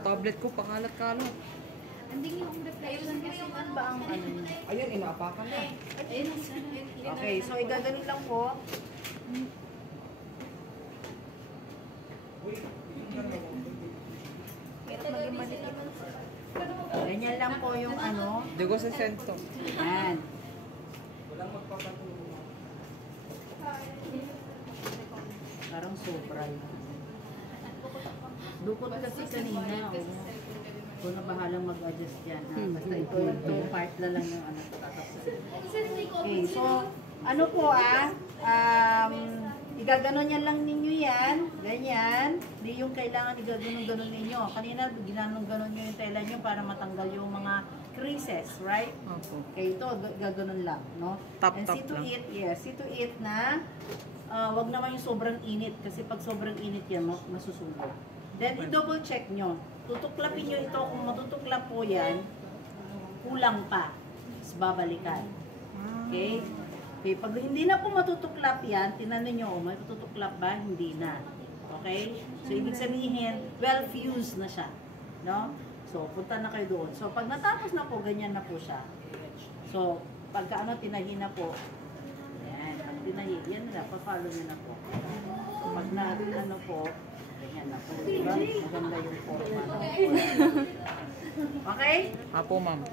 Yung tablet ko, pakalat-kalat. Anding yung reflection kasi Ano ba ang ano niya? Ayun, inaapakan na. Okay, so igaganon lang po. Ganyan lang po yung ano. Di ko sa sento. Yan. Walang magpapatulong. Parang sobra yun. Dukot kasi kanina. Kung na bahalang mag-adjust yan. Basta itong part na lang yung ano. Okay, so ano po igaganon yan lang ninyo yan. Ganyan. Hindi yung kailangan igaganon-ganon ninyo. Kanina ginanong-ganon nyo yung tela nyo para matanggal yung mga creases, right? Okay, ito gaganon lang, no? And see to it, yes, see to it na wag naman yung sobrang init kasi pag sobrang init yan, masusunog. Then i-double check nyo. Tutuklapin nyo ito, kung matutuklap po yan, kulang pa. Tapos babalikan. Okay? Okay, pag hindi na po matutuklap yan, tinanong nyo, may matutuklap ba? Hindi na. Okay? So, ibig sabihin, well fused na siya. No? So, punta na kayo doon. So, pag natapos na po, ganyan na po siya. So, pagka tinahi na po, yan, pag tinahi, yan na, pa-follow nyo na po. So, pag na, po, ganyan na po. Diba? Maganda yung forma. Okay? Apo, ma'am.